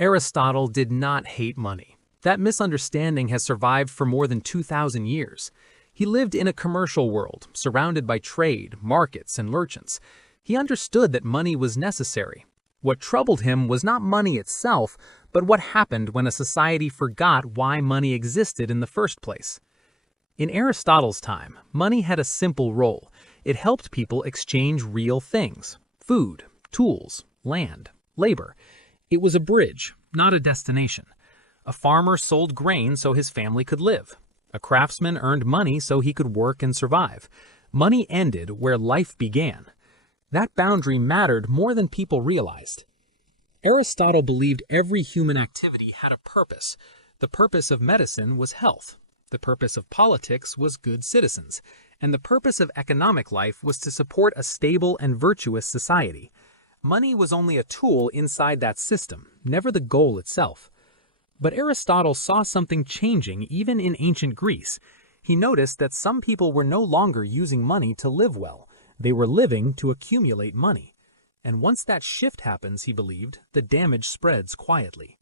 Aristotle did not hate money. That misunderstanding has survived for more than 2,000 years. He lived in a commercial world, surrounded by trade, markets, and merchants. He understood that money was necessary. What troubled him was not money itself, but what happened when a society forgot why money existed in the first place. In Aristotle's time, money had a simple role. It helped people exchange real things: food, tools, land, labor. It was a bridge, not a destination. A farmer sold grain so his family could live. A craftsman earned money so he could work and survive. Money ended where life began. That boundary mattered more than people realized. Aristotle believed every human activity had a purpose. The purpose of medicine was health. The purpose of politics was good citizens. And the purpose of economic life was to support a stable and virtuous society. Money was only a tool inside that system, never the goal itself. But Aristotle saw something changing even in ancient Greece. He noticed that some people were no longer using money to live well. They were living to accumulate money. And once that shift happens, he believed, the damage spreads quietly.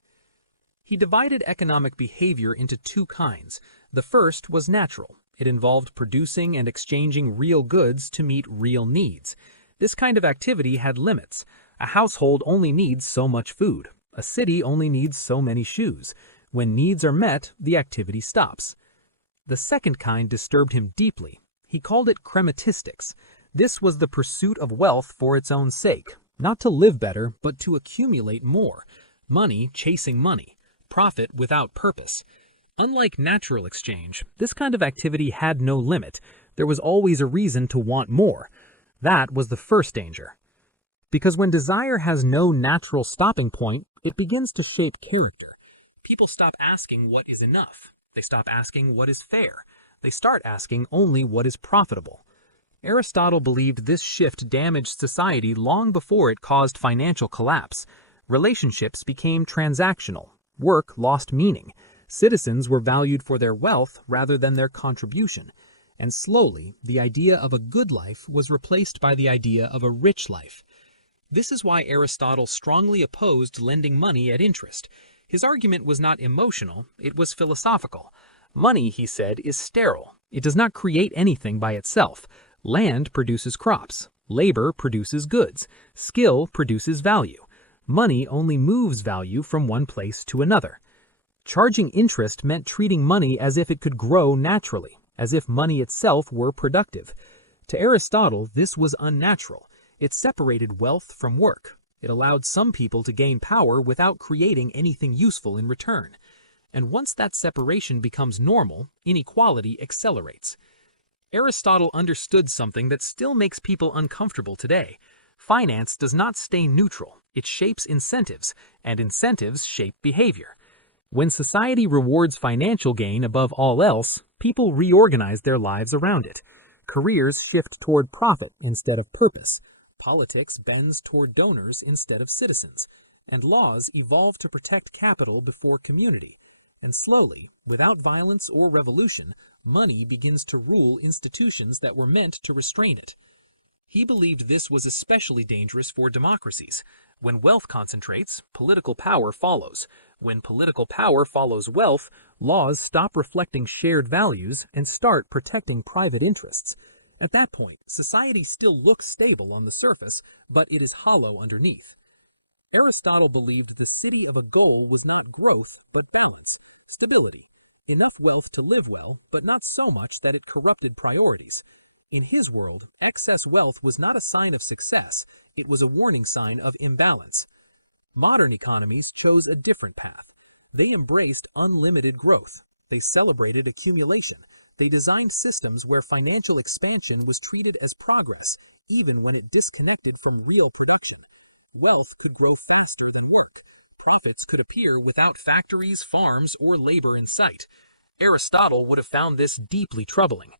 He divided economic behavior into two kinds. The first was natural. It involved producing and exchanging real goods to meet real needs. This kind of activity had limits. A household only needs so much food. A city only needs so many shoes. When needs are met, the activity stops. The second kind disturbed him deeply. He called it crematistics. This was the pursuit of wealth for its own sake, not to live better, but to accumulate more. Money chasing money. Profit without purpose. Unlike natural exchange, this kind of activity had no limit. There was always a reason to want more. That was the first danger. Because when desire has no natural stopping point, it begins to shape character. People stop asking what is enough. They stop asking what is fair. They start asking only what is profitable. Aristotle believed this shift damaged society long before it caused financial collapse. Relationships became transactional. Work lost meaning. Citizens were valued for their wealth rather than their contribution. And slowly, the idea of a good life was replaced by the idea of a rich life. This is why Aristotle strongly opposed lending money at interest. His argument was not emotional, it was philosophical. Money, he said, is sterile. It does not create anything by itself. Land produces crops. Labor produces goods. Skill produces value. Money only moves value from one place to another. Charging interest meant treating money as if it could grow naturally, as if money itself were productive. To Aristotle, this was unnatural. It separated wealth from work. It allowed some people to gain power without creating anything useful in return. And once that separation becomes normal, inequality accelerates. Aristotle understood something that still makes people uncomfortable today. Finance does not stay neutral. It shapes incentives, and incentives shape behavior. When society rewards financial gain above all else, people reorganize their lives around it. Careers shift toward profit instead of purpose. Politics bends toward donors instead of citizens. And laws evolve to protect capital before community. And slowly, without violence or revolution, money begins to rule institutions that were meant to restrain it. He believed this was especially dangerous for democracies. When wealth concentrates, political power follows. When political power follows wealth, laws stop reflecting shared values and start protecting private interests. At that point, society still looks stable on the surface, but it is hollow underneath. Aristotle believed the city of a goal was not growth, but balance, stability. Enough wealth to live well, but not so much that it corrupted priorities. In his world, excess wealth was not a sign of success, it was a warning sign of imbalance. Modern economies chose a different path. They embraced unlimited growth. They celebrated accumulation. They designed systems where financial expansion was treated as progress, even when it disconnected from real production. Wealth could grow faster than work. Profits could appear without factories, farms, or labor in sight. Aristotle would have found this deeply troubling.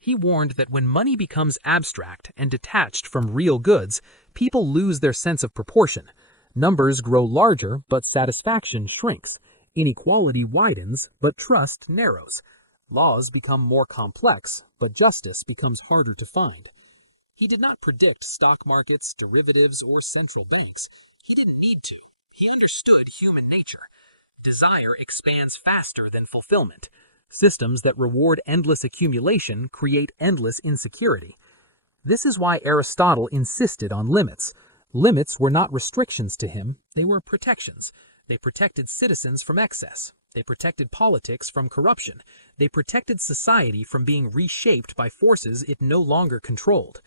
He warned that when money becomes abstract and detached from real goods, people lose their sense of proportion. Numbers grow larger, but satisfaction shrinks. Inequality widens, but trust narrows. Laws become more complex, but justice becomes harder to find. He did not predict stock markets, derivatives, or central banks. He didn't need to. He understood human nature. Desire expands faster than fulfillment. Systems that reward endless accumulation create endless insecurity. This is why Aristotle insisted on limits. Limits were not restrictions to him, they were protections. They protected citizens from excess. They protected politics from corruption. They protected society from being reshaped by forces it no longer controlled.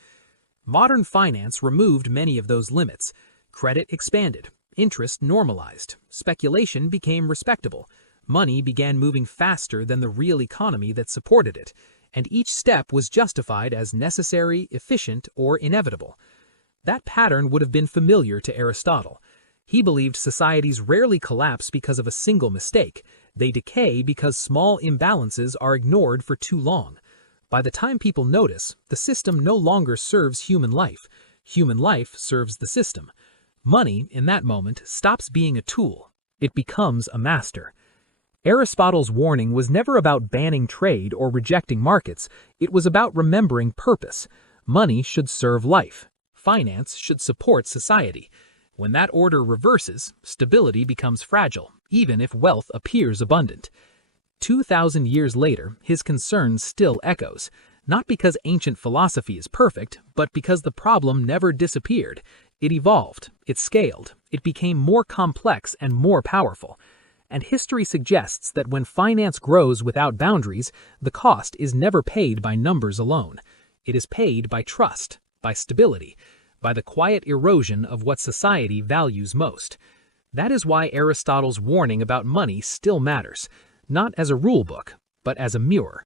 Modern finance removed many of those limits. Credit expanded. Interest normalized. Speculation became respectable. Money began moving faster than the real economy that supported it, and each step was justified as necessary, efficient, or inevitable. That pattern would have been familiar to Aristotle. He believed societies rarely collapse because of a single mistake. They decay because small imbalances are ignored for too long. By the time people notice, the system no longer serves human life. Human life serves the system. Money, in that moment, stops being a tool. It becomes a master. Aristotle's warning was never about banning trade or rejecting markets. It was about remembering purpose. Money should serve life. Finance should support society. When that order reverses, stability becomes fragile, even if wealth appears abundant. 2,000 years later, his concern still echoes, not because ancient philosophy is perfect, but because the problem never disappeared. It evolved, it scaled, it became more complex and more powerful. And history suggests that when finance grows without boundaries, the cost is never paid by numbers alone. It is paid by trust, by stability, by the quiet erosion of what society values most. That is why Aristotle's warning about money still matters, not as a rule book, but as a mirror.